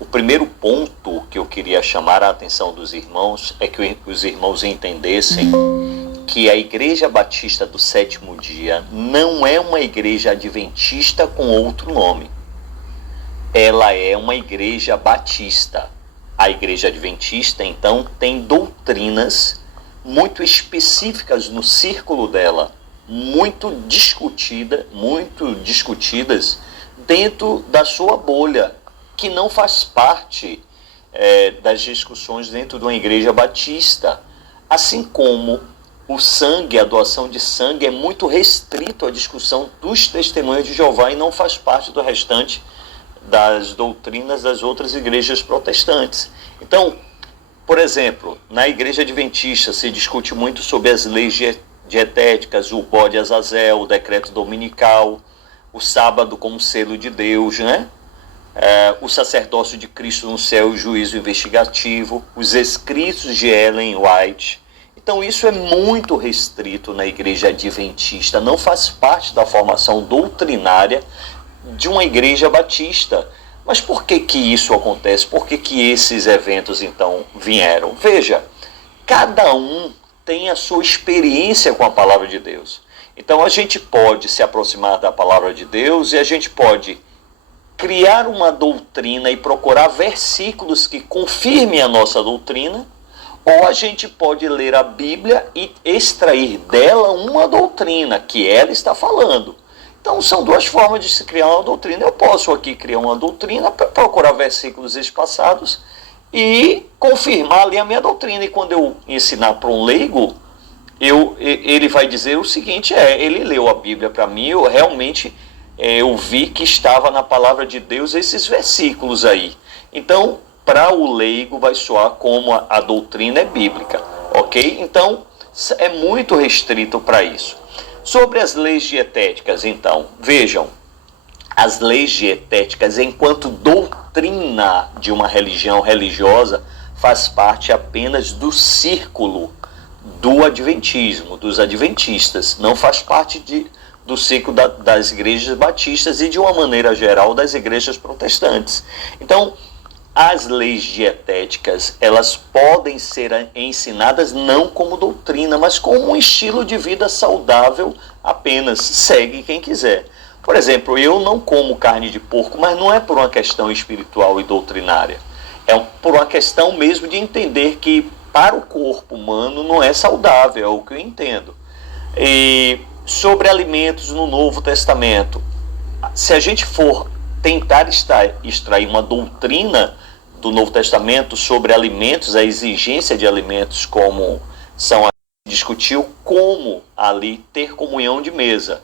O primeiro ponto que eu queria chamar a atenção dos irmãos é que os irmãos entendessem que a Igreja Batista do Sétimo Dia não é uma igreja adventista com outro nome. Ela é uma igreja batista. A Igreja Adventista, então, tem doutrinas muito específicas no círculo dela, muito discutidas dentro da sua bolha, que não faz parte das discussões dentro de uma igreja batista. Assim como o sangue, a doação de sangue é muito restrito à discussão dos testemunhos de Jeová e não faz parte do restante das doutrinas das outras igrejas protestantes. Então, por exemplo, na igreja adventista se discute muito sobre as leis dietéticas, o bode Azazel, o decreto dominical, o sábado como selo de Deus, né? O sacerdócio de Cristo no céu e o juízo investigativo, os escritos de Ellen White. Então isso é muito restrito na igreja adventista, não faz parte da formação doutrinária de uma igreja batista. Mas por que que isso acontece? Por que que esses eventos então vieram? Veja, cada um tem a sua experiência com a palavra de Deus. Então a gente pode se aproximar da palavra de Deus e a gente pode criar uma doutrina e procurar versículos que confirmem a nossa doutrina, ou a gente pode ler a Bíblia e extrair dela uma doutrina que ela está falando. Então são duas formas de se criar uma doutrina. Eu posso aqui criar uma doutrina, procurar versículos espaçados e confirmar ali a minha doutrina. E quando eu ensinar para um leigo, ele vai dizer o seguinte, ele leu a Bíblia para mim, eu vi que estava na palavra de Deus esses versículos aí. Então, para o leigo vai soar como a doutrina é bíblica, ok? Então, é muito restrito para isso. Sobre as leis dietéticas, então, vejam, as leis dietéticas, enquanto doutrina de uma religião religiosa, faz parte apenas do círculo do adventismo, dos adventistas, não faz parte do ciclo das igrejas batistas e, de uma maneira geral, das igrejas protestantes. Então, as leis dietéticas, elas podem ser ensinadas não como doutrina, mas como um estilo de vida saudável apenas. Segue quem quiser. Por exemplo, eu não como carne de porco, mas não é por uma questão espiritual e doutrinária. É por uma questão mesmo de entender que para o corpo humano não é saudável, é o que eu entendo. E sobre alimentos no Novo Testamento, se a gente for tentar extrair uma doutrina do Novo Testamento sobre alimentos, a exigência de alimentos, como são, discutiu como ali ter comunhão de mesa,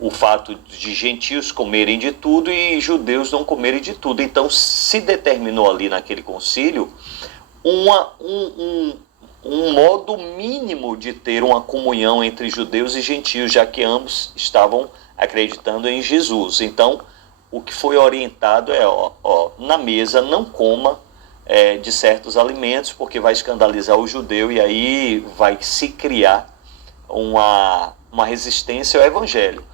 o fato de gentios comerem de tudo e judeus não comerem de tudo. Então se determinou ali naquele concílio um modo mínimo de ter uma comunhão entre judeus e gentios, já que ambos estavam acreditando em Jesus. Então, o que foi orientado é, na mesa não coma de certos alimentos, porque vai escandalizar o judeu e aí vai se criar uma resistência ao evangelho.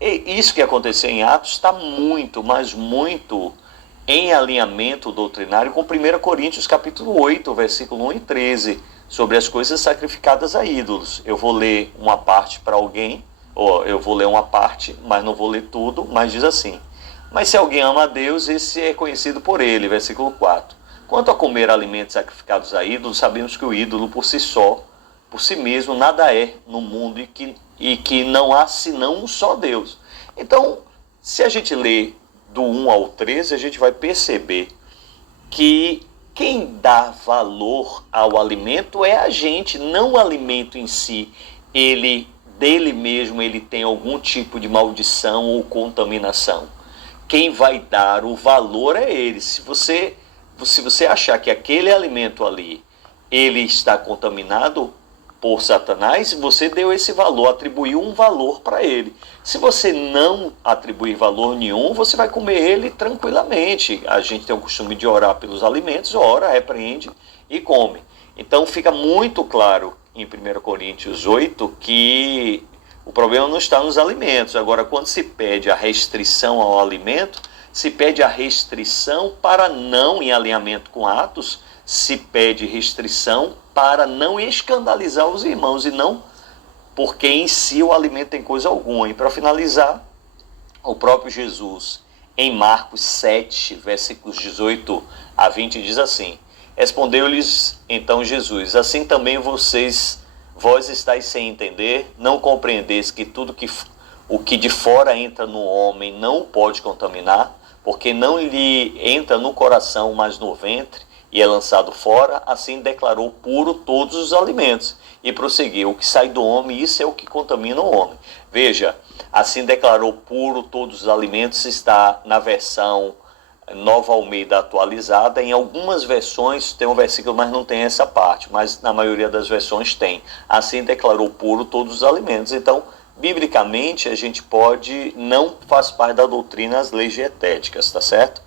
E isso que aconteceu em Atos está muito, mas muito em alinhamento doutrinário com 1 Coríntios capítulo 8, versículo 1 e 13, sobre as coisas sacrificadas a ídolos. Eu vou ler uma parte para alguém, ou eu vou ler uma parte, mas não vou ler tudo, mas diz assim: mas se alguém ama a Deus, esse é conhecido por ele, versículo 4. Quanto a comer alimentos sacrificados a ídolos, sabemos que o ídolo por si só, por si mesmo, nada é no mundo e que não há senão um só Deus. Então, se a gente lê do 1 ao 13, a gente vai perceber que quem dá valor ao alimento é a gente, não o alimento em si. Dele mesmo, ele tem algum tipo de maldição ou contaminação. Quem vai dar o valor é ele. Se você achar que aquele alimento ali, ele está contaminado por Satanás, você deu esse valor, atribuiu um valor para ele. Se você não atribuir valor nenhum, você vai comer ele tranquilamente. A gente tem o costume de orar pelos alimentos, ora, repreende e come. Então fica muito claro em 1 Coríntios 8 que o problema não está nos alimentos. Agora, quando se pede a restrição ao alimento, se pede a restrição para não, em alinhamento com Atos, se pede restrição para não escandalizar os irmãos e não porque em si o alimento tem coisa alguma. E para finalizar, o próprio Jesus, em Marcos 7, versículos 18 a 20, diz assim: respondeu-lhes então Jesus: assim também vós estáis sem entender, não compreendeis que tudo o que de fora entra no homem não o pode contaminar, porque não lhe entra no coração, mas no ventre, e é lançado fora. Assim declarou puro todos os alimentos. E prosseguiu: o que sai do homem, isso é o que contamina o homem. Veja, assim declarou puro todos os alimentos, está na versão Nova Almeida atualizada. Em algumas versões tem um versículo, mas não tem essa parte, mas na maioria das versões tem. Assim declarou puro todos os alimentos. Então, biblicamente, a gente pode, não faz parte da doutrina as leis dietéticas, tá certo?